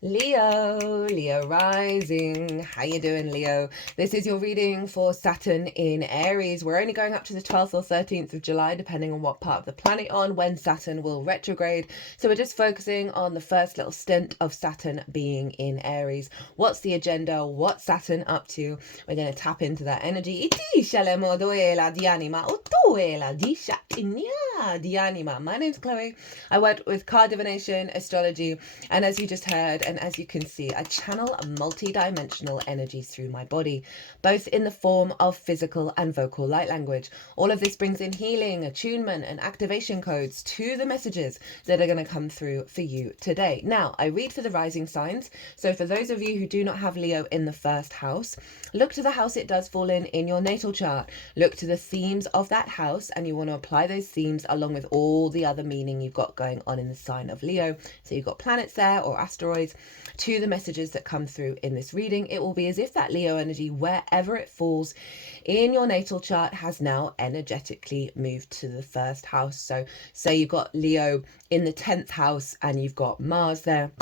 Leo rising. How you doing, Leo? This is your reading for Saturn in Aries. We're only going up to the 12th or 13th of July, depending on what part of the planet you're on, when Saturn will retrograde. So we're just focusing on the first little stint of Saturn being in Aries. What's the agenda? What's Saturn up to? We're going to tap into that energy. My name's Chloe. I work with card divination, astrology, and as you just heard, and as you can see, I channel multi-dimensional energies through my body, both in the form of physical and vocal light language. All of this brings in healing, attunement, and activation codes to the messages that are going to come through for you today. Now, I read for the rising signs. So for those of you who do not have Leo in the first house, look to the house it does fall in your natal chart. Look to the themes of that house, and you want to apply those themes along with all the other meaning you've got going on in the sign of Leo. So you've got planets there or asteroids to the messages that come through in this reading. It will be as if that Leo energy, wherever it falls in your natal chart, has now energetically moved to the first house. So say you've got Leo in the 10th house and you've got Mars there.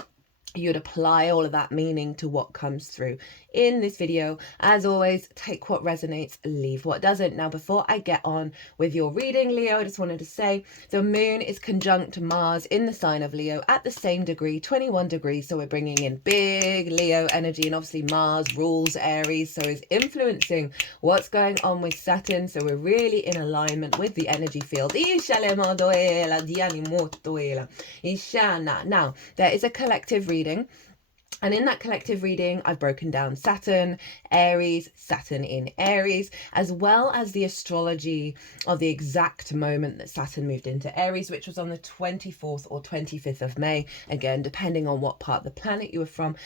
You'd apply all of that meaning to what comes through in this video. As always, take what resonates, leave what doesn't. Now, before I get on with your reading, Leo, I just wanted to say the moon is conjunct Mars in the sign of Leo at the same degree, 21 degrees. So we're bringing in big Leo energy, and obviously Mars rules Aries, so is influencing what's going on with Saturn. So we're really in alignment with the energy field. Now, there is a collective reading. And in that collective reading, I've broken down Saturn, Aries, Saturn in Aries, as well as the astrology of the exact moment that Saturn moved into Aries, which was on the 24th or 25th of May. Again, depending on what part of the planet you were from,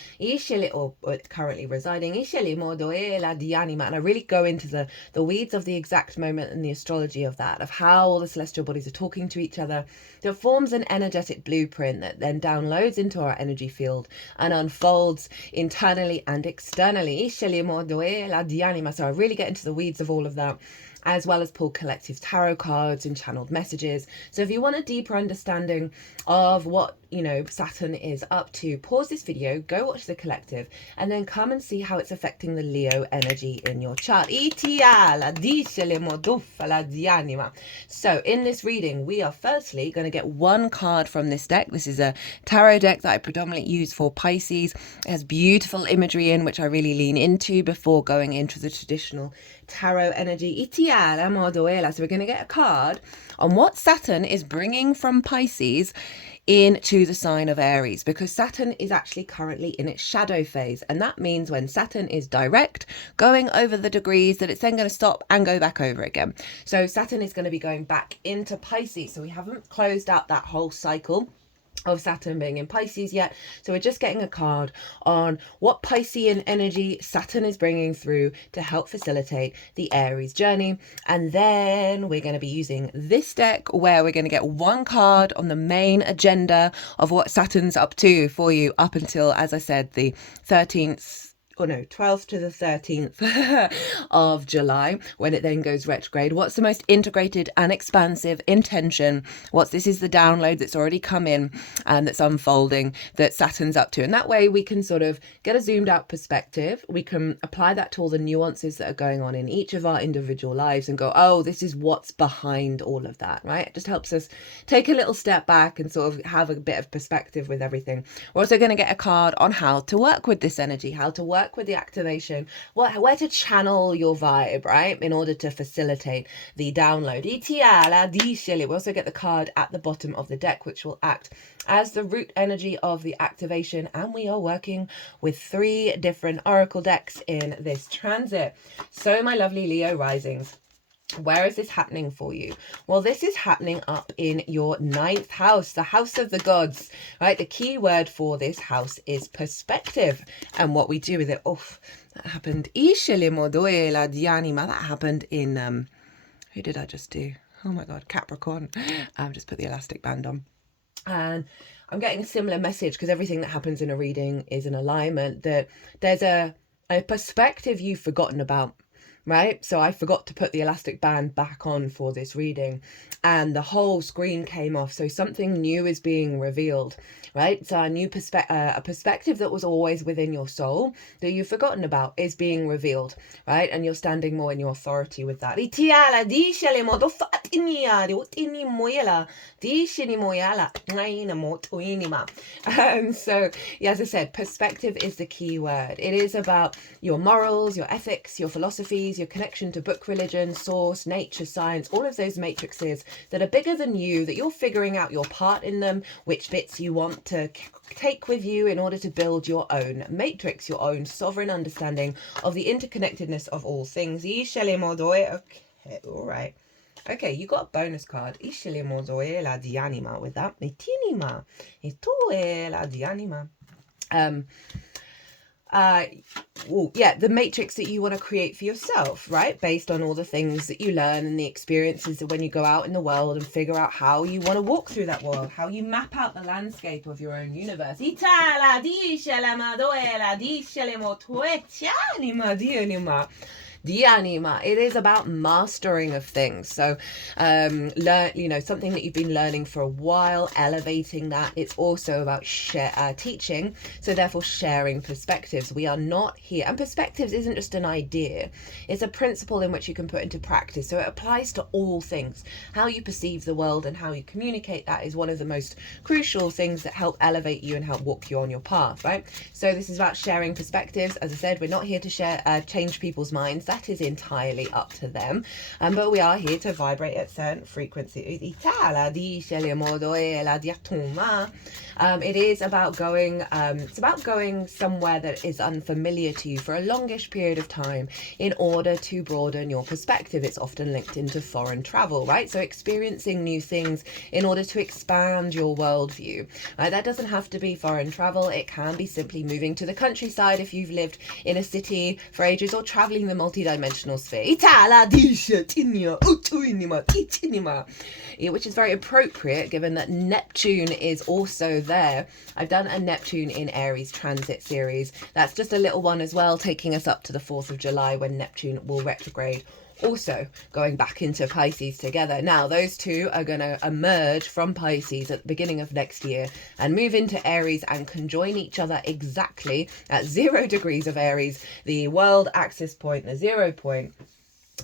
or currently residing. And I really go into the weeds of the exact moment and the astrology of that, of how all the celestial bodies are talking to each other. That forms an energetic blueprint that then downloads into our energy field and unfolds internally and externally. So I really get into the weeds of all of that, as well as pull collective tarot cards and channeled messages. So if you want a deeper understanding of what, Saturn is up to, pause this video, go watch the collective, and then come and see how it's affecting the Leo energy in your chart. So in this reading, we are firstly going to get one card from this deck. This is a tarot deck that I predominantly use for Pisces. It has beautiful imagery in, which I really lean into before going into the traditional tarot energy. So we're going to get a card on what Saturn is bringing from Pisces into the sign of Aries, because Saturn is actually currently in its shadow phase, and that means when Saturn is direct, going over the degrees, that it's then going to stop and go back over again. So Saturn is going to be going back into Pisces, so we haven't closed out that whole cycle of Saturn being in Pisces yet. So we're just getting a card on what Piscean energy Saturn is bringing through to help facilitate the Aries journey. And then we're going to be using this deck, where we're going to get one card on the main agenda of what Saturn's up to for you up until, as I said, the 12th to the 13th of July, when it then goes retrograde. What's the most integrated and expansive intention? This is the download that's already come in and that's unfolding that Saturn's up to. And that way we can sort of get a zoomed out perspective. We can apply that to all the nuances that are going on in each of our individual lives and go, oh, this is what's behind all of that, right? It just helps us take a little step back and sort of have a bit of perspective with everything. We're also going to get a card on how to work with this energy, how to work with the activation, where to channel your vibe, right, in order to facilitate the download. We also get the card at the bottom of the deck, which will act as the root energy of the activation, and we are working with 3 different oracle decks in this transit. So my lovely Leo risings, where is this happening for you? Well, this is happening up in your 9th house, the house of the gods, right? The key word for this house is perspective, and what we do with it. That happened. That happened in, who did I just do? Oh my God, Capricorn. I've just put the elastic band on. And I'm getting a similar message, because everything that happens in a reading is an alignment, that there's a perspective you've forgotten about, right? So I forgot to put the elastic band back on for this reading, and the whole screen came off. So something new is being revealed, right? So a perspective that was always within your soul that you've forgotten about is being revealed, right? And you're standing more in your authority with that. So, yeah, as I said, perspective is the key word. It is about your morals, your ethics, your philosophies, your connection to book, religion, source, nature, science, all of those matrices that are bigger than you, that you're figuring out your part in them, which bits you want to take with you in order to build your own matrix, your own sovereign understanding of the interconnectedness of all things. Okay, all right. Okay, you got a bonus card. With that. Well, yeah, the matrix that you want to create for yourself, right? Based on all the things that you learn and the experiences that when you go out in the world and figure out how you want to walk through that world, how you map out the landscape of your own universe. It is about mastering of things. So learn, something that you've been learning for a while, elevating that. It's also about teaching, so therefore sharing perspectives. We are not here, and perspectives isn't just an idea, it's a principle in which you can put into practice. So it applies to all things. How you perceive the world and how you communicate that is one of the most crucial things that help elevate you and help walk you on your path, right? So this is about sharing perspectives. As I said, we're not here to change people's minds. That is entirely up to them, but we are here to vibrate at certain frequency. It is about going somewhere that is unfamiliar to you for a longish period of time in order to broaden your perspective. It's often linked into foreign travel, right? So experiencing new things in order to expand your worldview, right? That doesn't have to be foreign travel. It can be simply moving to the countryside if you've lived in a city for ages, or traveling the multi-dimensional sphere, which is very appropriate given that Neptune is also there. I've done a Neptune in Aries transit series. That's just a little one as well, taking us up to the 4th of July when Neptune will retrograde, also going back into Pisces together. Now those two are going to emerge from Pisces at the beginning of next year and move into Aries and conjoin each other exactly at 0 degrees of Aries, the world axis point, the 0 point.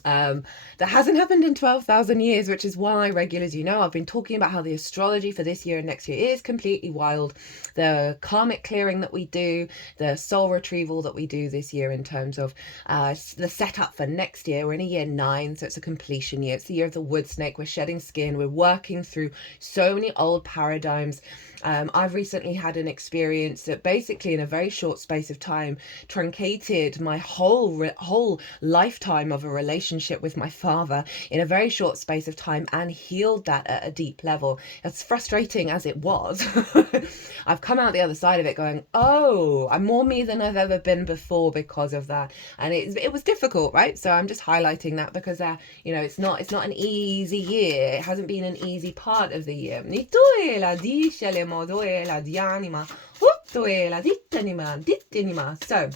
That hasn't happened in 12,000 years, which is why, regulars, I've been talking about how the astrology for this year and next year is completely wild. The karmic clearing that we do, the soul retrieval that we do this year in terms of the setup for next year. We're in a year 9, so it's a completion year. It's the year of the wood snake. We're shedding skin. We're working through so many old paradigms. I've recently had an experience that basically in a very short space of time truncated my whole lifetime of a relationship with my father in a very short space of time and healed that at a deep level. As frustrating as it was, I've come out the other side of it going, oh, I'm more me than I've ever been before because of that. And it was difficult, right? So I'm just highlighting that because it's not an easy year. It hasn't been an easy part of the year. So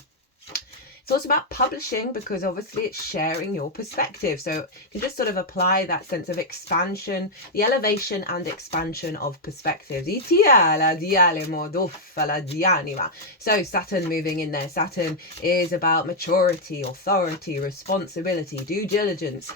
it's also about publishing, because obviously it's sharing your perspective. So you can just sort of apply that sense of expansion, the elevation and expansion of perspectives. So Saturn moving in there. Saturn is about maturity, authority, responsibility, due diligence,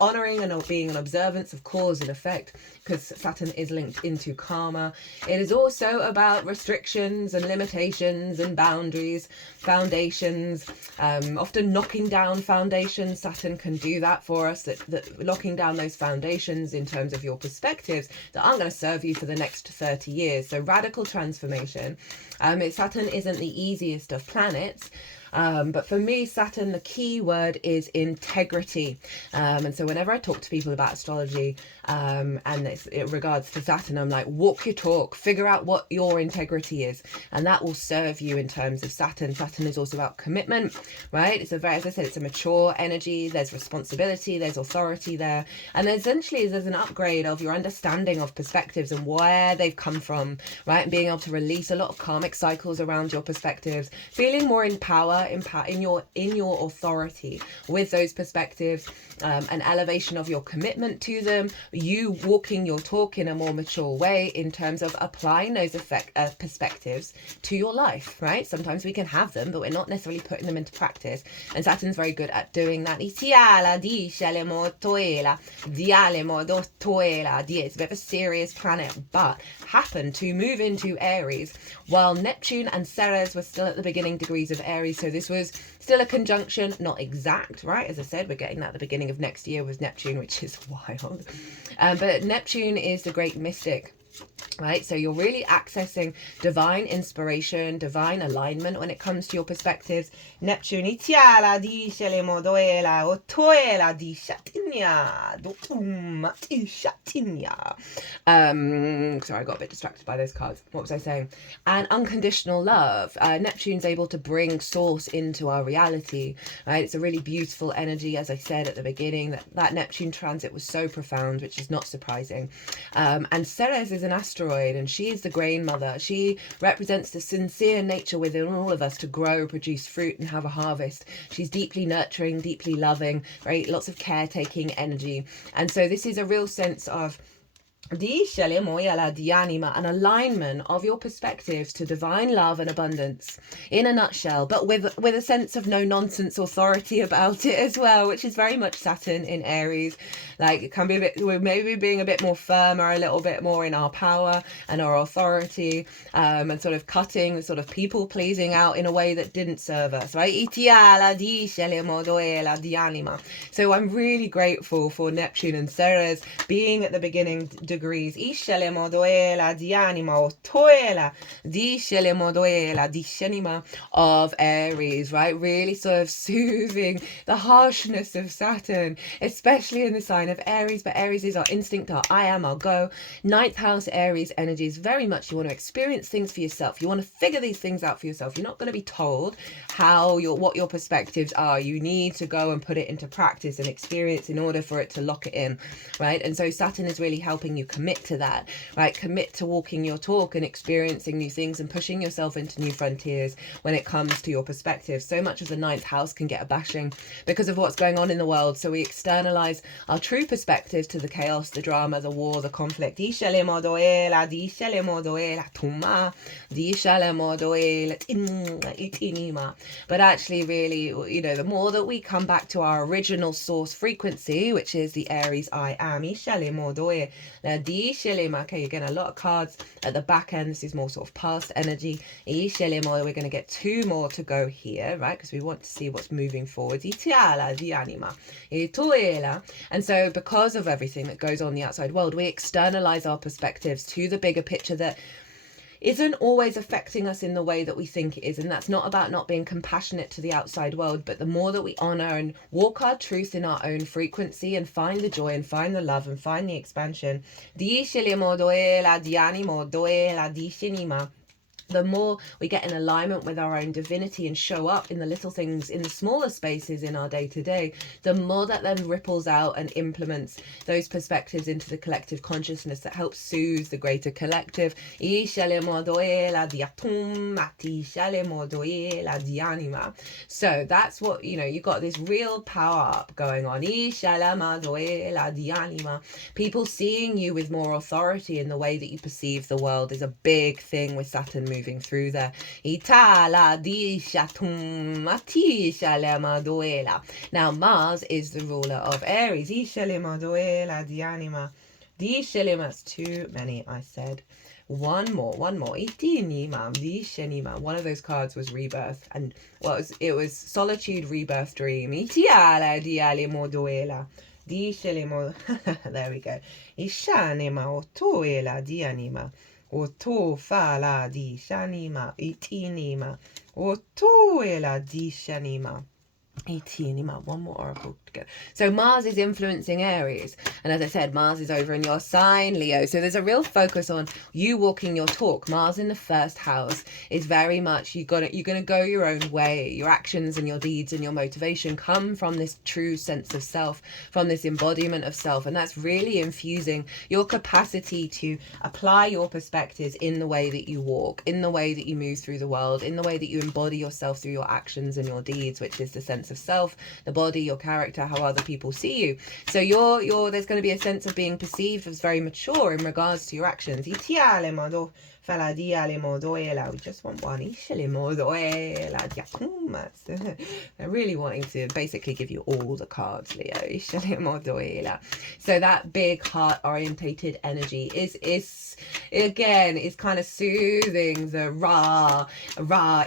honoring and being an observance of cause and effect, because Saturn is linked into karma. It is also about restrictions and limitations and boundaries, foundations, often knocking down foundations. Saturn can do that for us, that locking down those foundations in terms of your perspectives that aren't going to serve you for the next 30 years. So radical transformation. Saturn isn't the easiest of planets. But for me, Saturn, the key word is integrity. And so whenever I talk to people about astrology, and it regards to Saturn, I'm like, walk your talk, figure out what your integrity is, and that will serve you in terms of Saturn. Saturn is also about commitment, right? As I said, it's a mature energy. There's responsibility, there's authority there, and essentially there's an upgrade of your understanding of perspectives and where they've come from, right? And being able to release a lot of karmic cycles around your perspectives, feeling more in power power, in your authority with those perspectives, an elevation of your commitment to them, you walking your talk in a more mature way in terms of applying those perspectives to your life, right? Sometimes we can have them, but we're not necessarily putting them into practice. And Saturn's very good at doing that. It's a bit of a serious planet, but happened to move into Aries while Neptune and Ceres were still at the beginning degrees of Aries. So this was still a conjunction, not exact, right? As I said, we're getting that at the beginning of next year with Neptune, which is wild. But Neptune is the great mystic, right? So you're really accessing divine inspiration, divine alignment when it comes to your perspectives. Neptune, sorry, I got a bit distracted by those cards. What was I saying? And unconditional love. Neptune's able to bring source into our reality, right? It's a really beautiful energy. As I said at the beginning, that Neptune transit was so profound, which is not surprising. And Ceres is an asteroid, and she is the grain mother. She represents the sincere nature within all of us to grow, produce fruit, and have a harvest. She's deeply nurturing, deeply loving, right? Lots of caretaking energy. And so this is a real sense of an alignment of your perspectives to divine love and abundance in a nutshell, but with a sense of no nonsense authority about it as well, which is very much Saturn in Aries. Like, it can be a bit, we're maybe being a bit more firmer, a little bit more in our power and our authority, and sort of cutting the sort of people pleasing out in a way that didn't serve us, right? So I'm really grateful for Neptune and Ceres being at the beginning degrees of Aries, right? Really sort of soothing the harshness of Saturn, especially in the sign of Aries. But Aries is our instinct, our I am, our go. 9th house Aries energy is very much you want to experience things for yourself. You want to figure these things out for yourself. You're not going to be told what your perspectives are. You need to go and put it into practice and experience in order for it to lock it in, right? And so Saturn is really helping you commit to that, right? Commit to walking your talk and experiencing new things and pushing yourself into new frontiers when it comes to your perspective. So much of the 9th house can get a bashing because of what's going on in the world. So we externalize our true perspectives to the chaos, the drama, the war, the conflict. But actually, really, the more that we come back to our original source frequency, which is the Aries I am, okay, you're getting a lot of cards at the back end. This is more sort of past energy. We're going to get 2 more to go here, right? Because we want to see what's moving forward. And so because of everything that goes on in the outside world, we externalize our perspectives to the bigger picture that isn't always affecting us in the way that we think it is. And that's not about not being compassionate to the outside world, but the more that we honor and walk our truth in our own frequency and find the joy and find the love and find the expansion, the more we get in alignment with our own divinity and show up in the little things, in the smaller spaces in our day-to-day, the more that then ripples out and implements those perspectives into the collective consciousness that helps soothe the greater collective. So that's what, you got this real power up going on. People seeing you with more authority in the way that you perceive the world is a big thing with Saturn moving through there. Now Mars is the ruler of Aries. That's too many, I said. One more. One of those cards was rebirth, and it was solitude, rebirth, dream. There we go. Oto fala di shanima itinima. Oto ela di shanima. One more oracle to go. So Mars is influencing Aries, and as I said, Mars is over in your sign, Leo. So there's a real focus on you walking your talk. Mars in the first house is very much you're gonna go your own way. Your actions and your deeds and your motivation come from this true sense of self, from this embodiment of self, and that's really infusing your capacity to apply your perspectives in the way that you walk, in the way that you move through the world, in the way that you embody yourself through your actions and your deeds, which is the sense of self, the body, your character, how other people see you. So there's going to be a sense of being perceived as very mature in regards to your actions. We just want one. They're really wanting to basically give you all the cards, Leo. So that big heart orientated energy is kind of soothing the raw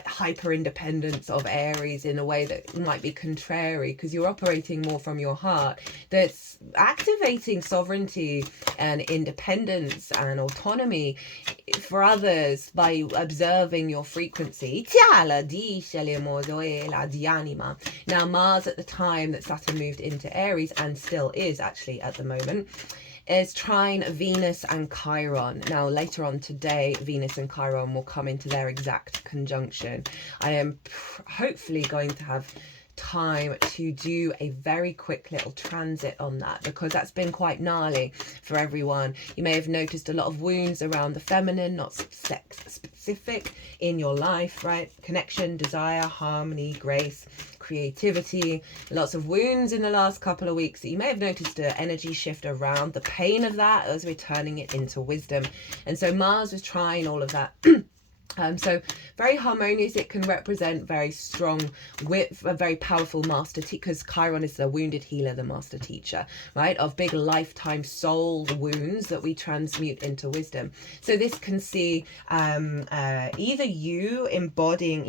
hyper independence of Aries in a way that might be contrary, because you're operating more from your heart, that's activating sovereignty and independence and autonomy for others by observing your frequency. Now Mars, at the time that Saturn moved into Aries, and still is actually at the moment, is trine Venus and Chiron. Now later on today, Venus and Chiron will come into their exact conjunction. I am hopefully going to have time to do a very quick little transit on that, because that's been quite gnarly for everyone. You may have noticed a lot of wounds around the feminine, not sex specific, in your life, right? Connection, desire, harmony, grace, creativity, lots of wounds in the last couple of weeks that you may have noticed an energy shift around. The pain of that as we're turning it into wisdom, and so Mars was trying all of that. So very harmonious. It can represent very strong, with a very powerful master teacher, because Chiron is the wounded healer, the master teacher, right, of big lifetime soul wounds that we transmute into wisdom. So this can see either you embodying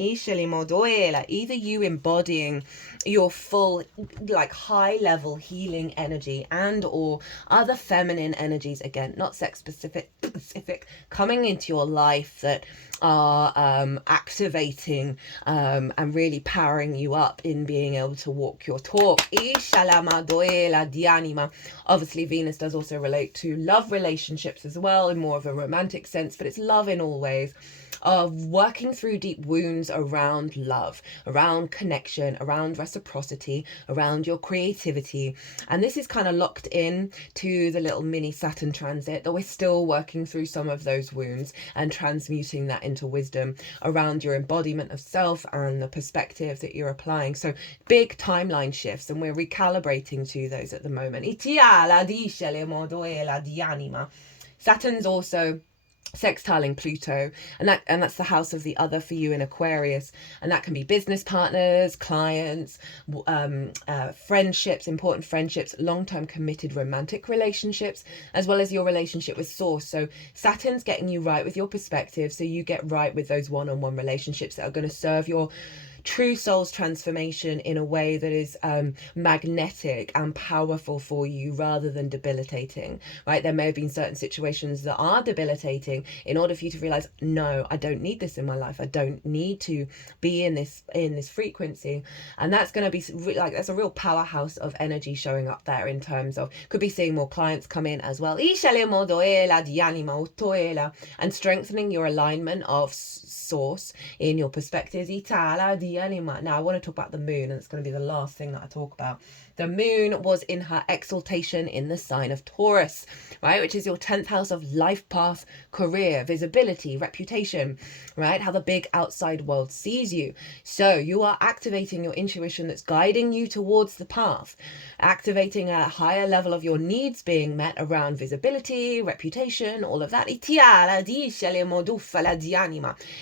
your full, like, high level healing energy, and or other feminine energies, again not sex specific, coming into your life that are activating and really powering you up in being able to walk your talk. Obviously Venus does also relate to love relationships as well, in more of a romantic sense, but it's love in all ways, of working through deep wounds around love, around connection, around reciprocity, around your creativity. And this is kind of locked in to the little mini Saturn transit, that we're still working through some of those wounds and transmuting that into wisdom around your embodiment of self and the perspective that you're applying. So big timeline shifts, and we're recalibrating to those at the moment. Saturn's also sextiling Pluto, and that's the house of the other for you in Aquarius, and that can be business partners, clients, friendships, important friendships, long-term committed romantic relationships, as well as your relationship with Source. So Saturn's getting you right with your perspective, so you get right with those one-on-one relationships that are going to serve your true soul's transformation in a way that is magnetic and powerful for you, rather than debilitating, right? There may have been certain situations that are debilitating, in order for you to realize, no, I don't need this in my life. I don't need to be in this frequency. And that's going to be like, that's a real powerhouse of energy showing up there, in terms of, could be seeing more clients come in as well, and strengthening your alignment of Source in your perspectives. Now I want to talk about the moon, and it's going to be the last thing that I talk about. The moon was in her exaltation in the sign of Taurus, right, which is your 10th house of life path, career, visibility, reputation, right, how the big outside world sees you. So you are activating your intuition that's guiding you towards the path, activating a higher level of your needs being met around visibility, reputation, all of that.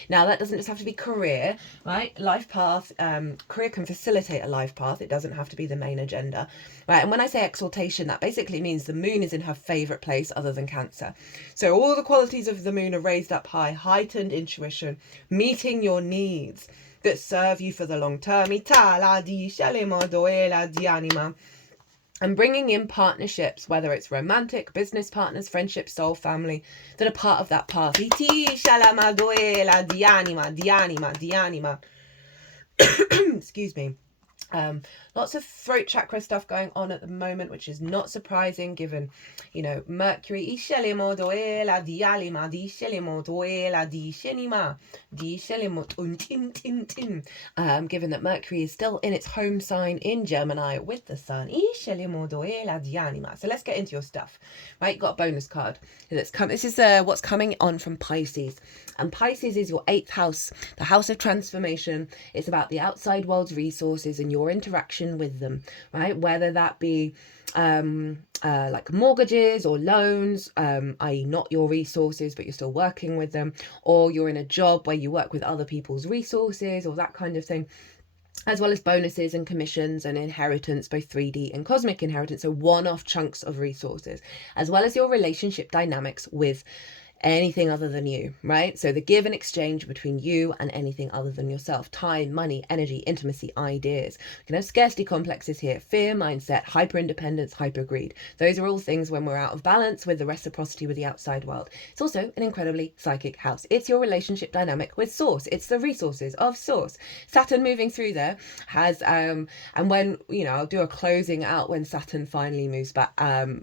Now that doesn't just have to be career, right? Life path, career can facilitate a life path. It doesn't have to be the main agenda. Right, and when I say exaltation, that basically means the moon is in her favorite place other than Cancer. So all the qualities of the moon are raised up high, heightened intuition, meeting your needs that serve you for the long term, and bringing in partnerships, whether it's romantic, business partners, friendships, soul family, that are part of that path. Excuse me. Lots of throat chakra stuff going on at the moment, which is not surprising given, you know, Mercury. Given that Mercury is still in its home sign in Gemini with the Sun. So let's get into your stuff. Right, got a bonus card. This is what's coming on from Pisces. And Pisces is your 8th house, the house of transformation. It's about the outside world's resources and your interaction with them, right? Whether that be like mortgages or loans, i.e. not your resources, but you're still working with them, or you're in a job where you work with other people's resources or that kind of thing, as well as bonuses and commissions and inheritance, both 3D and cosmic inheritance, so one-off chunks of resources, as well as your relationship dynamics with anything other than you, right? So the give and exchange between you and anything other than yourself. Time, money, energy, intimacy, ideas. We can have scarcity complexes here, fear, mindset, hyper-independence, hyper-greed. Those are all things when we're out of balance with the reciprocity with the outside world. It's also an incredibly psychic house. It's your relationship dynamic with Source. It's the resources of Source. Saturn moving through there has, and when, you know, I'll do a closing out when Saturn finally moves back,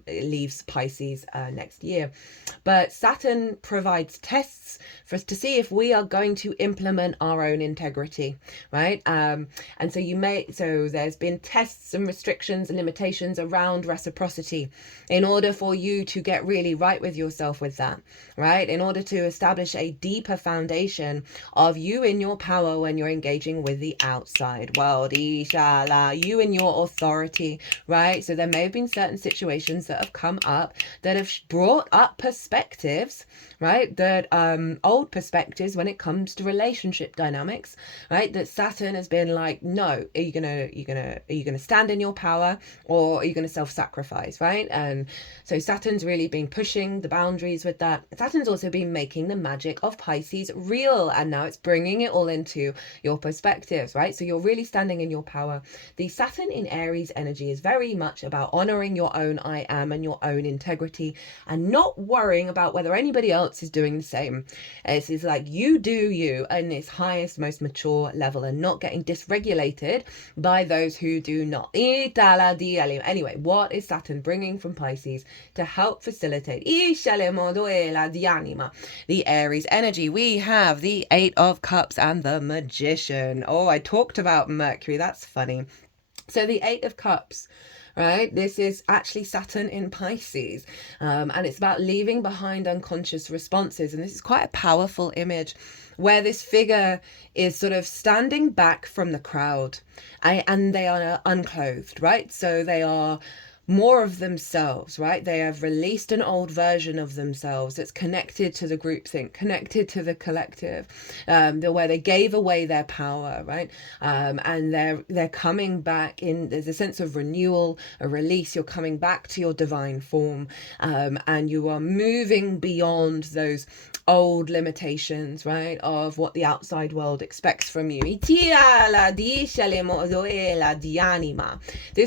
leaves Pisces next year. But Saturn provides tests for us to see if we are going to implement our own integrity, right? And so there's been tests and restrictions and limitations around reciprocity in order for you to get really right with yourself with that, right? In order to establish a deeper foundation of you in your power when you're engaging with the outside world, inshallah, you in your authority, right? So there may have been certain situations that have come up that have brought up perspectives, right, that old perspectives when it comes to relationship dynamics, right, that Saturn has been like, no, are you gonna stand in your power, or are you gonna self-sacrifice, right? And so Saturn's really been pushing the boundaries with that. Saturn's also been making the magic of Pisces real, and now it's bringing it all into your perspectives, right? So you're really standing in your power. The Saturn in Aries energy is very much about honoring your own I am and your own integrity, and not worrying about whether anybody else is doing the same. It's like you do you in this highest, most mature level, and not getting dysregulated by those who do not. Anyway, what is Saturn bringing from Pisces to help facilitate the Aries energy? We have the 8 of Cups and the Magician. Oh, I talked about Mercury. That's funny. So the 8 of Cups, right? This is actually Saturn in Pisces, and it's about leaving behind unconscious responses. And this is quite a powerful image where this figure is sort of standing back from the crowd, and they are unclothed, right? So they are more of themselves, right? They have released an old version of themselves that's connected to the groupthink, connected to the collective, where they gave away their power, right? And they're coming back in. There's a sense of renewal, a release. You're coming back to your divine form, and you are moving beyond those old limitations, right, of what the outside world expects from you. This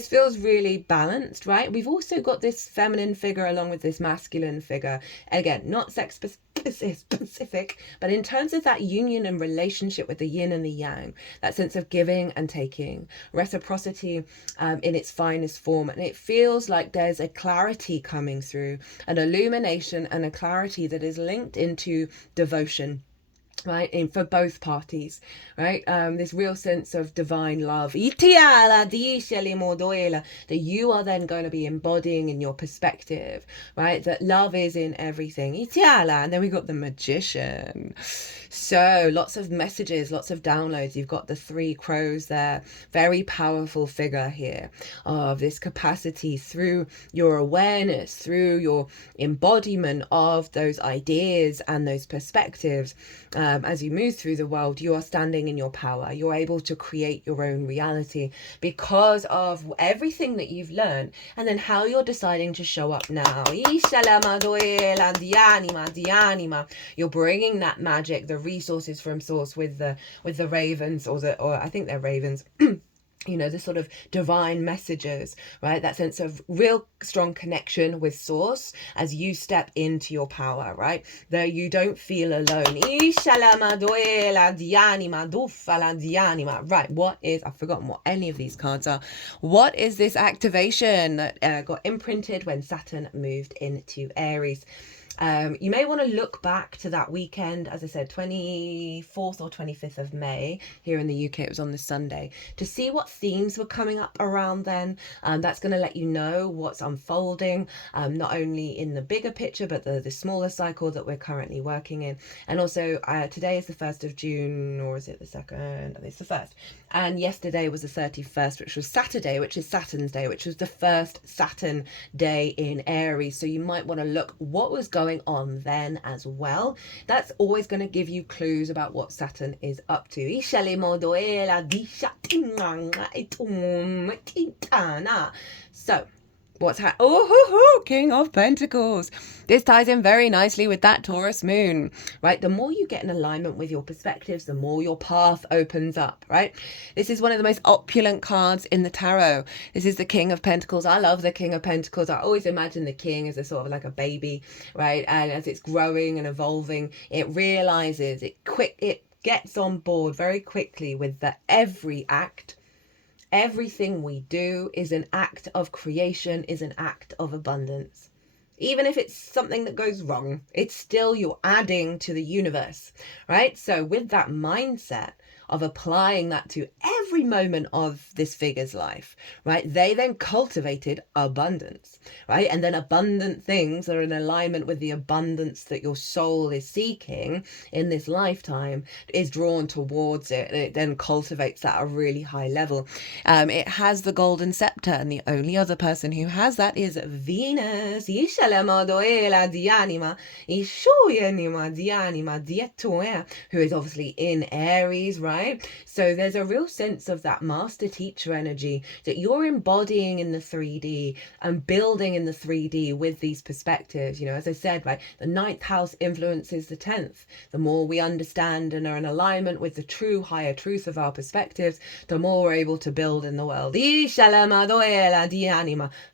feels really balanced, right? We've also got this feminine figure along with this masculine figure. Again, not sex specific, but in terms of that union and relationship with the yin and the yang, that sense of giving and taking, reciprocity in its finest form. And it feels like there's a clarity coming through, an illumination and a clarity that is linked into devotion, right, in for both parties, right? This real sense of divine love that you are then going to be embodying in your perspective, right? That love is in everything. And then we got the Magician. So lots of messages, lots of downloads. You've got the 3 crows there. Very powerful figure here of this capacity through your awareness, through your embodiment of those ideas and those perspectives. As you move through the world, you are standing in your power. You're able to create your own reality because of everything that you've learned, and then how you're deciding to show up now. You're bringing that magic, the resources from Source with the ravens, or I think they're ravens. you know, the sort of divine messages, right? That sense of real strong connection with source as you step into your power, right? There you don't feel alone. Right, what is, I've forgotten what any of these cards are. What is this activation that got imprinted when Saturn moved into Aries? You may want to look back to that weekend, as I said, 24th or 25th of May. Here in the UK, it was on the Sunday, to see what themes were coming up around then. That's going to let you know what's unfolding, not only in the bigger picture, but the smaller cycle that we're currently working in. And also, today is the 1st of June, or is it the 2nd? It's the 1st. And yesterday was the 31st, which was Saturday, which is Saturn's day, which was the first Saturn day in Aries. So you might want to look what was going on then as well. That's always going to give you clues about what Saturn is up to. So, what's King of Pentacles. This ties in very nicely with that Taurus moon, right? The more you get in alignment with your perspectives, the more your path opens up, right? This is one of the most opulent cards in the tarot. This is the King of Pentacles. I love the King of Pentacles. I always imagine the king as a sort of like a baby, right? And as it's growing and evolving, it realizes it gets on board very quickly with that everything we do is an act of creation, is an act of abundance. Even if it's something that goes wrong, it's still you're adding to the universe, right? So with that mindset of applying that to every moment of this figure's life, right? They then cultivated abundance, right? And then abundant things are in alignment with the abundance that your soul is seeking in this lifetime is drawn towards it. And it then cultivates that at a really high level. It has the golden scepter, and the only other person who has that is Venus, who is obviously in Aries, right? So there's a real sense of that master teacher energy that you're embodying in the 3D and building in the 3D with these perspectives. You know, as I said, right, the 9th house influences the 10th. The more we understand and are in alignment with the true higher truth of our perspectives, the more we're able to build in the world.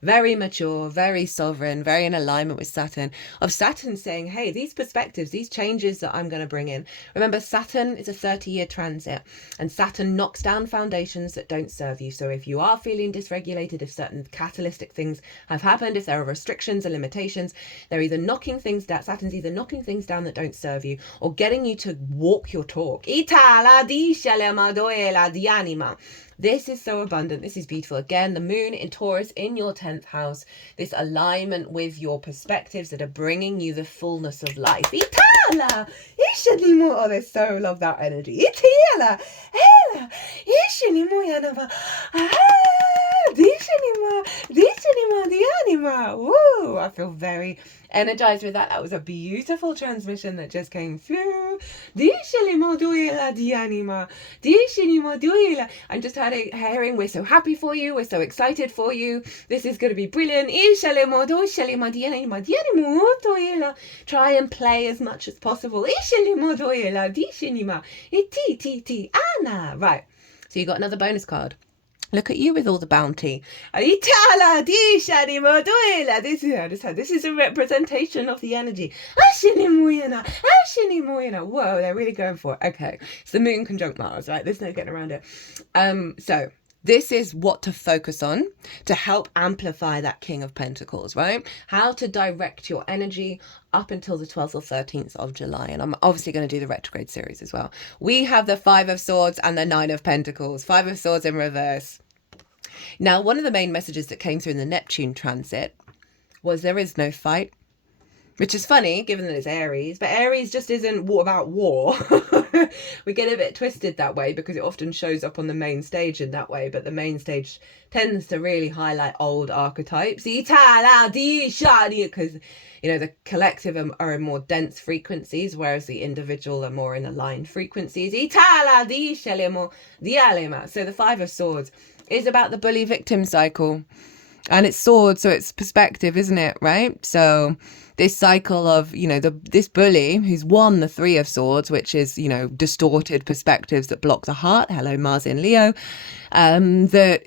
Very mature, very sovereign, very in alignment with Saturn. Of Saturn saying, hey, these perspectives, these changes that I'm going to bring in. Remember, Saturn is a 30-year transit. And Saturn knocks down foundations that don't serve you. So if you are feeling dysregulated, if certain catalytic things have happened, if there are restrictions or limitations, they're either knocking things down, Saturn's either knocking things down that don't serve you or getting you to walk your talk. This is so abundant. This is beautiful. Again, the moon in Taurus in your 10th house, this alignment with your perspectives that are bringing you the fullness of life. Oh, they so love that energy. Woo! I feel very energized with that. That was a beautiful transmission that just came through. I'm just hearing we're so happy for you, we're so excited for you, this is going to be brilliant. Try and play as much as possible. Right, so you got another bonus card. Look at you with all the bounty. This is a representation of the energy. Whoa, they're really going for it. Okay, it's the moon conjunct Mars, right? There's no getting around it. So this is what to focus on to help amplify that King of Pentacles, right? How to direct your energy up until the 12th or 13th of July. And I'm obviously going to do the retrograde series as well. We have the 5 of Swords and the 9 of Pentacles. 5 of Swords in reverse. Now, one of the main messages that came through in the Neptune transit was there is no fight. Which is funny, given that it's Aries, but Aries just isn't about war. We get a bit twisted that way because it often shows up on the main stage in that way, but the main stage tends to really highlight old archetypes. Because, you know, the collective are in more dense frequencies, whereas the individual are more in aligned frequencies. So the 5 of Swords is about the bully victim cycle. And it's swords, so it's perspective, isn't it? Right? So this cycle of, you know, this bully who's won the Three of Swords, which is, you know, distorted perspectives that block the heart. Hello, Mars in Leo. That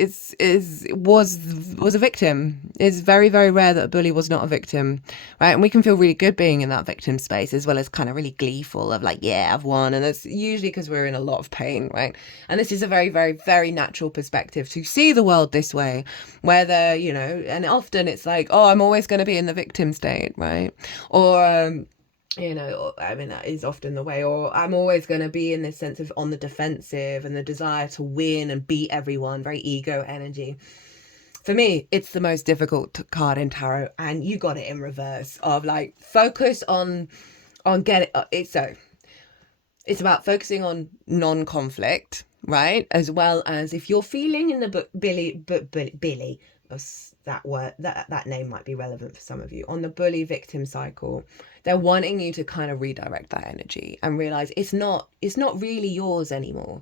was a victim. It's very, very rare that a bully was not a victim, right? And we can feel really good being in that victim space, as well as kind of really gleeful of like, yeah, I've won. And that's usually because we're in a lot of pain, right? And this is a very, very, very natural perspective to see the world this way, whether, you know, and often it's like, oh, I'm always going to be in the victim state, right? Or you know, I mean, that is often the way, or I'm always going to be in this sense of on the defensive and the desire to win and beat everyone, very ego energy. For me, it's the most difficult card in tarot, and you got it in reverse of like focus on get it. It's about focusing on non-conflict, right? As well as if you're feeling in the book, Billy, that word, that name might be relevant for some of you, on the bully victim cycle, they're wanting you to kind of redirect that energy and realize it's not really yours anymore.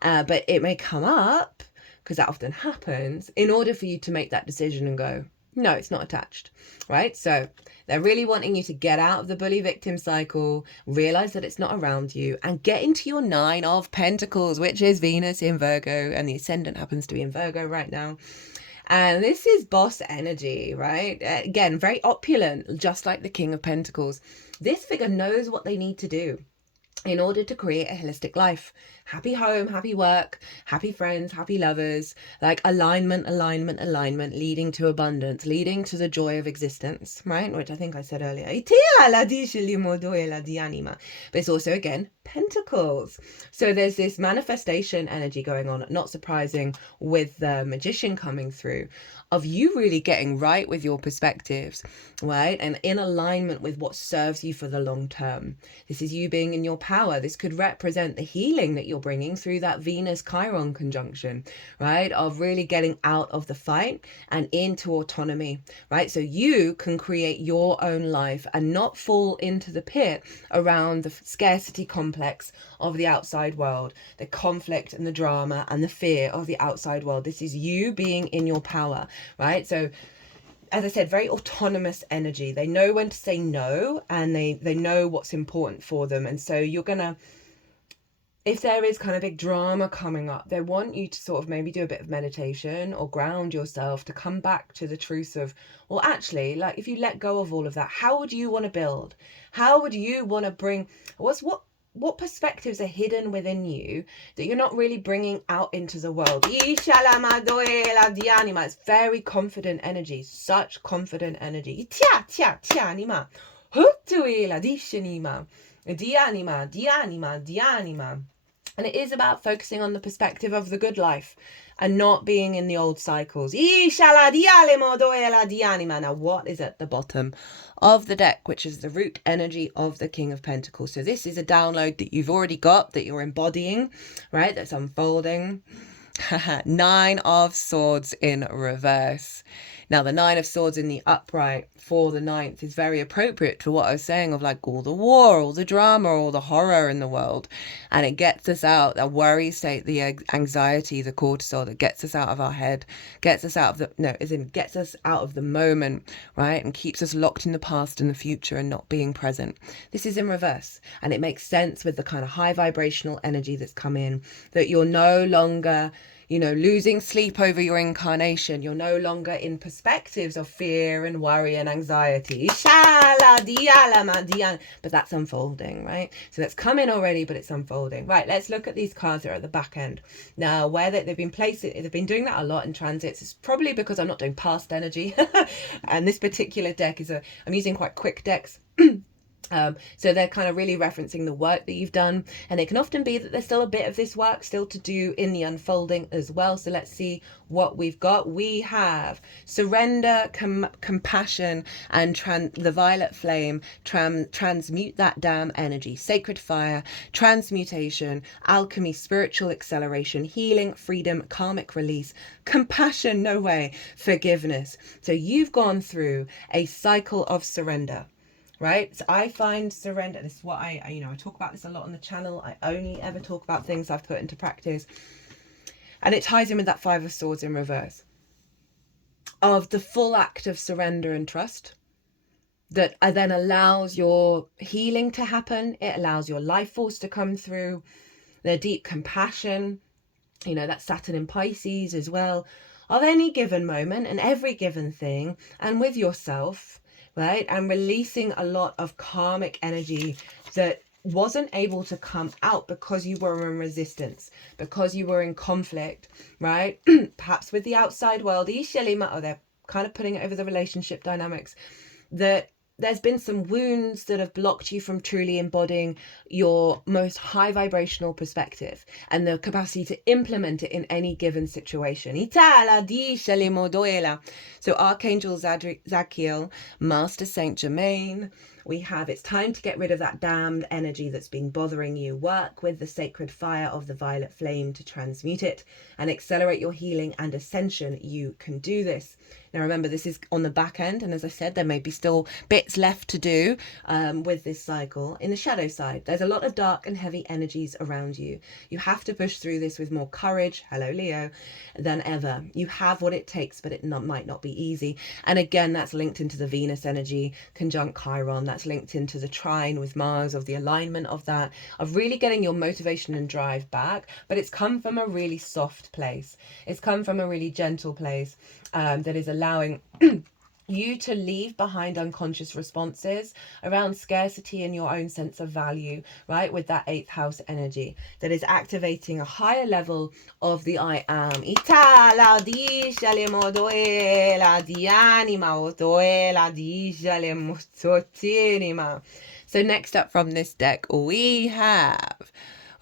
But it may come up, because that often happens, in order for you to make that decision and go, no, it's not attached, right? So they're really wanting you to get out of the bully victim cycle, realize that it's not around you, and get into your 9 of Pentacles, which is Venus in Virgo, and the ascendant happens to be in Virgo right now. And this is boss energy, right? Again, very opulent, just like the King of Pentacles. This figure knows what they need to do in order to create a holistic life. Happy home, happy work, happy friends, happy lovers, like alignment, leading to abundance, leading to the joy of existence, right? Which I think I said earlier. But it's also, again, Pentacles. So there's this manifestation energy going on, not surprising, with the Magician coming through, of you really getting right with your perspectives, right? And in alignment with what serves you for the long term. This is you being in your power. This could represent the healing that you're bringing through that Venus-Chiron conjunction, right? Of really getting out of the fight and into autonomy, right? So you can create your own life and not fall into the pit around the scarcity complex of the outside world, the conflict and the drama and the fear of the outside world. This is you being in your power, right? So as I said, very autonomous energy. They know when to say no, and they know what's important for them. And so you're gonna, if there is kind of big drama coming up, they want you to sort of maybe do a bit of meditation or ground yourself to come back to the truth of, well, actually, like if you let go of all of that, how would you want to build? How would you want to bring, what perspectives are hidden within you that you're not really bringing out into the world? It's very confident energy, such confident energy. And it is about focusing on the perspective of the good life and not being in the old cycles. Now, what is at the bottom of the deck, which is the root energy of the King of Pentacles? So this is a download that you've already got, that you're embodying, right? That's unfolding. 9 of Swords in reverse. Now, the 9 of Swords in the upright for the 9th is very appropriate to what I was saying of like all the war, all the drama, all the horror in the world. And it gets us out, the worry state, the anxiety, the cortisol that gets us out of our head, gets us out of gets us out of the moment, right? And keeps us locked in the past and the future and not being present. This is in reverse. And it makes sense with the kind of high vibrational energy that's come in, that you're no longer, you know, losing sleep over your incarnation. You're no longer in perspectives of fear and worry and anxiety. But that's unfolding, right? So that's come in already, but it's unfolding. Right, let's look at these cards that are at the back end. Now, where they've been placed, they've been doing that a lot in transits. It's probably because I'm not doing past energy. And this particular deck I'm using quite quick decks. So they're kind of really referencing the work that you've done, and it can often be that there's still a bit of this work still to do in the unfolding as well. So let's see what we've got. We have surrender, compassion, and the violet flame, transmute that damn energy, sacred fire, transmutation, alchemy, spiritual acceleration, healing, freedom, karmic release, compassion, no way, forgiveness. So you've gone through a cycle of surrender. Right? So I find surrender, this is what I talk about this a lot on the channel. I only ever talk about things I've put into practice. And it ties in with that 5 of Swords in reverse. Of the full act of surrender and trust. that then allows your healing to happen. It allows your life force to come through, their deep compassion, you know, that's Saturn in Pisces as well, of any given moment and every given thing, and with yourself, right? And releasing a lot of karmic energy that wasn't able to come out because you were in resistance, because you were in conflict, right? Perhaps with the outside world, or they're kind of putting it over the relationship dynamics, that there's been some wounds that have blocked you from truly embodying your most high vibrational perspective and the capacity to implement it in any given situation. So Archangel Zadkiel, Master Saint Germain, we have, it's time to get rid of that damned energy that's been bothering you. Work with the sacred fire of the violet flame to transmute it and accelerate your healing and ascension. You can do this. Now remember, this is on the back end, and as I said, there may be still bits left to do with this cycle. In the shadow side, there's a lot of dark and heavy energies around you. You have to push through this with more courage, hello Leo, than ever. You have what it takes, but it might not be easy. And again, that's linked into the Venus energy, conjunct Chiron. That's linked into the trine with Mars, of the alignment of that, of really getting your motivation and drive back. But it's come from a really soft place. It's come from a really gentle place that is allowing you to leave behind unconscious responses around scarcity and your own sense of value, right? With that 8th house energy that is activating a higher level of the I am. So next up from this deck, we have,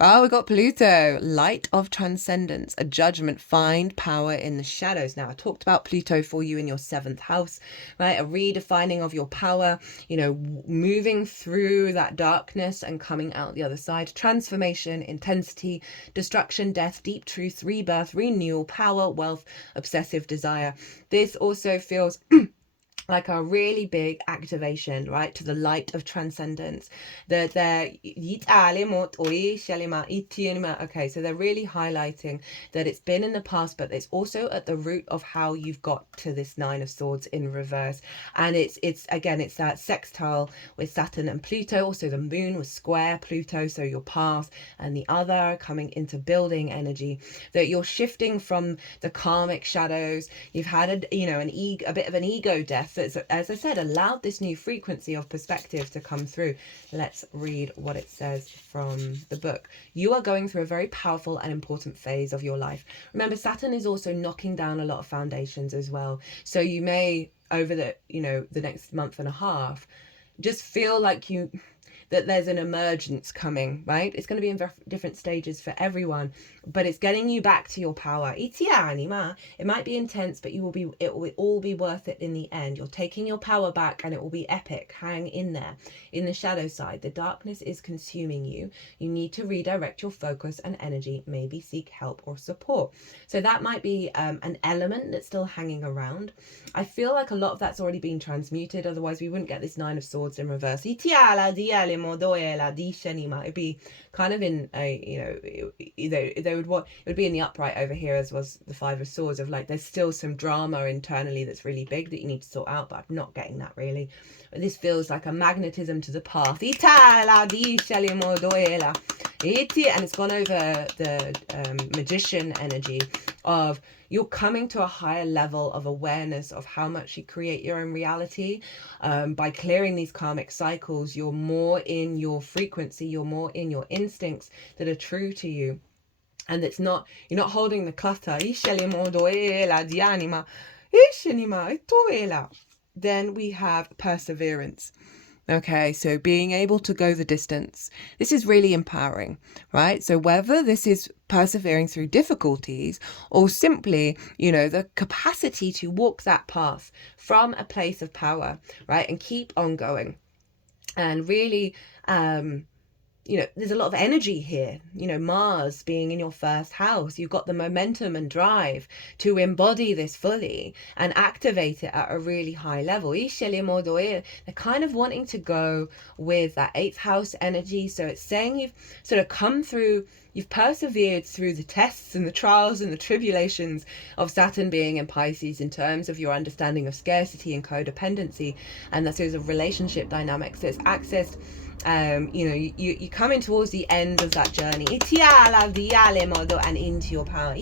oh, we got Pluto, light of transcendence, a judgment, find power in the shadows. Now, I talked about Pluto for you in your 7th house, right? A redefining of your power, you know, moving through that darkness and coming out the other side. Transformation, intensity, destruction, death, deep truth, rebirth, renewal, power, wealth, obsessive desire. This also feels like a really big activation, right, to the light of transcendence. Okay, so they're really highlighting that it's been in the past, but it's also at the root of how you've got to this 9 of Swords in reverse. And it's again, it's that sextile with Saturn and Pluto. Also the moon was square Pluto, so your path and the other coming into building energy, that you're shifting from the karmic shadows. You've had a bit of an ego death that's, as I said, allowed this new frequency of perspective to come through. Let's read what it says from the book. You are going through a very powerful and important phase of your life. Remember, Saturn is also knocking down a lot of foundations as well. So you may, over the next month and a half, just feel like that there's an emergence coming, right? It's going to be in different stages for everyone, but it's getting you back to your power. It might be intense, but it will all be worth it in the end. You're taking your power back and it will be epic. Hang in there. In the shadow side, the darkness is consuming you. You need to redirect your focus and energy, maybe seek help or support. So that might be an element that's still hanging around. I feel like a lot of that's already been transmuted, otherwise we wouldn't get this 9 of Swords in reverse. It'd be kind of in a, it would be in the upright over here, as was the 5 of Swords, of like there's still some drama internally that's really big that you need to sort out, but I'm not getting that really. But this feels like a magnetism to the path. And it's gone over the magician energy of you're coming to a higher level of awareness of how much you create your own reality. By clearing these karmic cycles, you're more in your frequency, you're more in your instincts that are true to you. And you're not holding the clutter. Then we have perseverance. Okay, so being able to go the distance. This is really empowering, right? So whether this is persevering through difficulties or simply, the capacity to walk that path from a place of power, right? And keep on going and really, there's a lot of energy here. Mars being in your first house, you've got the momentum and drive to embody this fully and activate it at a really high level. They're kind of wanting to go with that 8th house energy. So it's saying you've sort of come through, you've persevered through the tests and the trials and the tribulations of Saturn being in Pisces in terms of your understanding of scarcity and codependency, and that's sort of relationship dynamics that's accessed. You coming towards the end of that journey and into your power.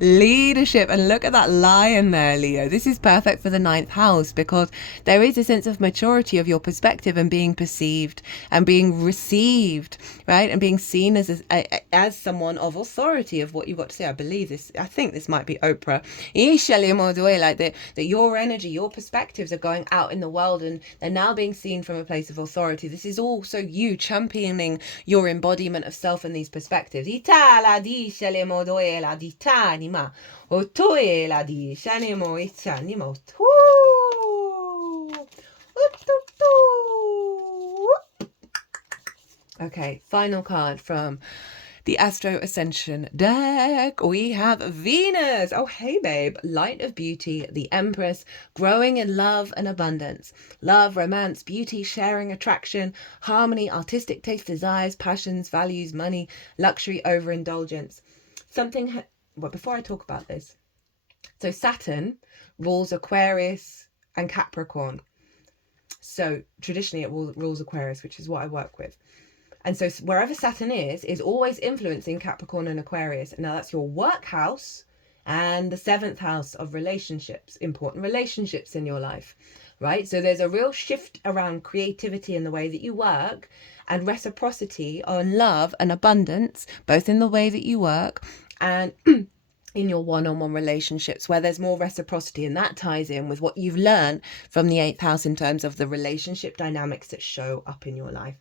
Leadership. And look at that lion there, Leo. This is perfect for the 9th house, because there is a sense of maturity of your perspective and being perceived and being received, right, and being seen as someone of authority of what you've got to say. I think this might be Oprah. Like that your energy, your perspectives are going out in the world and they're now being seen from a place of authority. This is also you championing your embodiment of self in these perspectives. Okay, final card from the Astro Ascension deck. We have Venus. Oh, hey, babe. Light of beauty, the Empress, growing in love and abundance. Love, romance, beauty, sharing, attraction, harmony, artistic taste, desires, passions, values, money, luxury, overindulgence. Before I talk about this. So Saturn rules Aquarius and Capricorn. So traditionally it rules Aquarius, which is what I work with. And so wherever Saturn is always influencing Capricorn and Aquarius. Now that's your work house and the 7th house of relationships, important relationships in your life, right? So there's a real shift around creativity in the way that you work and reciprocity on love and abundance, both in the way that you work and in your one-on-one relationships, where there's more reciprocity, and that ties in with what you've learned from the 8th house in terms of the relationship dynamics that show up in your life.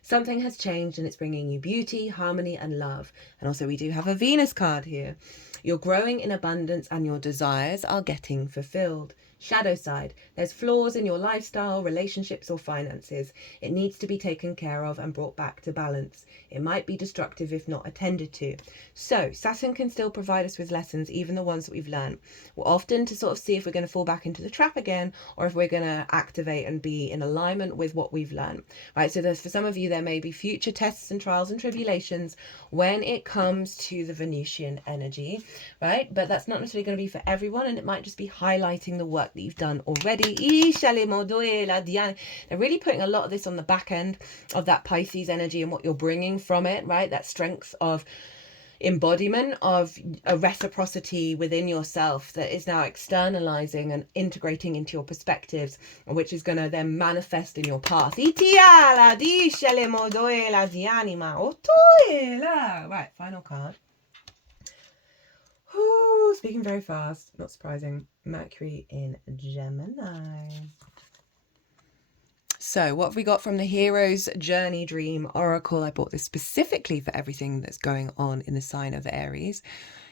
Something has changed and it's bringing you beauty, harmony and love. And also we do have a Venus card here. You're growing in abundance and your desires are getting fulfilled. Shadow side, there's flaws in your lifestyle, relationships or finances. It needs to be taken care of and brought back to balance. It might be destructive if not attended to. So Saturn can still provide us with lessons, even the ones that we've learned. We're often to sort of see if we're going to fall back into the trap again or if we're going to activate and be in alignment with what we've learned, right? So for some of you, there may be future tests and trials and tribulations when it comes to the Venusian energy, right? But that's not necessarily going to be for everyone, and it might just be highlighting the work that you've done already. They're really putting a lot of this on the back end of that Pisces energy and what you're bringing from it, right? That strength of embodiment of a reciprocity within yourself that is now externalizing and integrating into your perspectives, which is going to then manifest in your path. Right, final card. Ooh, speaking very fast, not surprising. Mercury in Gemini. So what have we got from the Hero's Journey Dream Oracle? I bought this specifically for everything that's going on in the sign of Aries.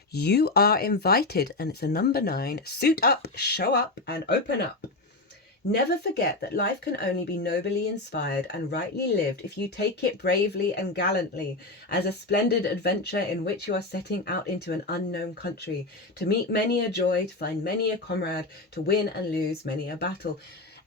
You are invited, and it's a number 9. Suit up, show up, and open up. Never forget that life can only be nobly inspired and rightly lived if you take it bravely and gallantly as a splendid adventure in which you are setting out into an unknown country, to meet many a joy, to find many a comrade, to win and lose many a battle.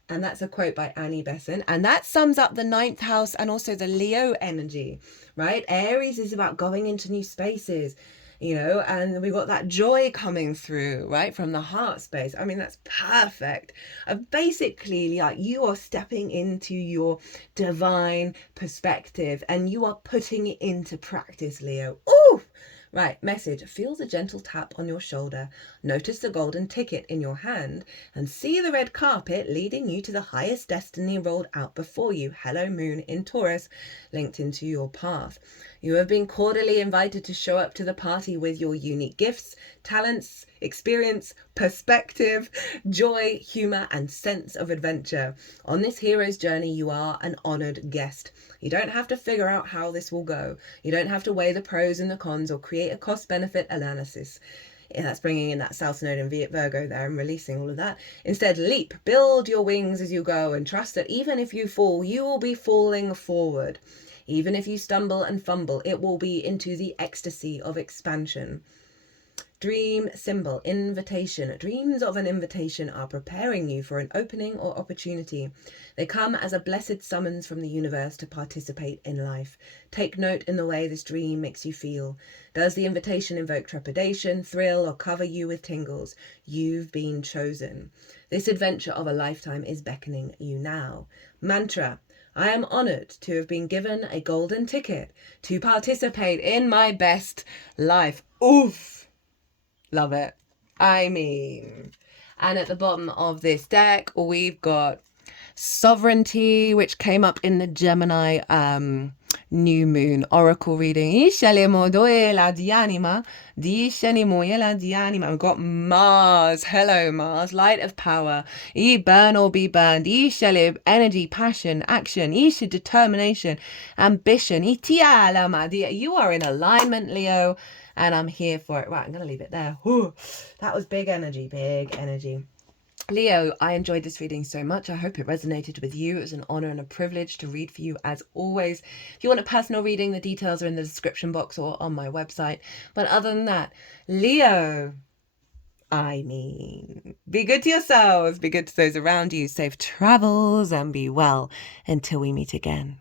And that's a quote by Annie Besant. And that sums up the 9th house and also the Leo energy, right? Aries is about going into new spaces, and we've got that joy coming through, right, from the heart space. I mean, that's perfect. Basically, like, you are stepping into your divine perspective and you are putting it into practice, Leo. Ooh! Right, message. Feel the gentle tap on your shoulder. Notice the golden ticket in your hand and see the red carpet leading you to the highest destiny rolled out before you. Hello, Moon in Taurus, linked into your path. You have been cordially invited to show up to the party with your unique gifts, talents, experience, perspective, joy, humor, and sense of adventure. On this hero's journey, you are an honored guest. You don't have to figure out how this will go. You don't have to weigh the pros and the cons or create a cost-benefit analysis. Yeah, that's bringing in that South Node and Virgo there and releasing all of that. Instead, leap, build your wings as you go, and trust that even if you fall, you will be falling forward. Even if you stumble and fumble, it will be into the ecstasy of expansion. Dream symbol, invitation. Dreams of an invitation are preparing you for an opening or opportunity. They come as a blessed summons from the universe to participate in life. Take note in the way this dream makes you feel. Does the invitation invoke trepidation, thrill, or cover you with tingles? You've been chosen. This adventure of a lifetime is beckoning you now. Mantra. I am honoured to have been given a golden ticket to participate in my best life. Oof! Love it. I mean, and at the bottom of this deck, we've got Sovereignty, which came up in the Gemini new moon oracle reading. We've got Mars. Hello, Mars. Light of power. Burn or be burned. Energy, passion, action. Determination, ambition. You are in alignment, Leo. And I'm here for it. Right, I'm going to leave it there. Whew. That was big energy, big energy. Leo, I enjoyed this reading so much. I hope it resonated with you. It was an honor and a privilege to read for you as always. If you want a personal reading, the details are in the description box or on my website. But other than that, Leo, I mean, be good to yourselves, be good to those around you, safe travels, and be well until we meet again.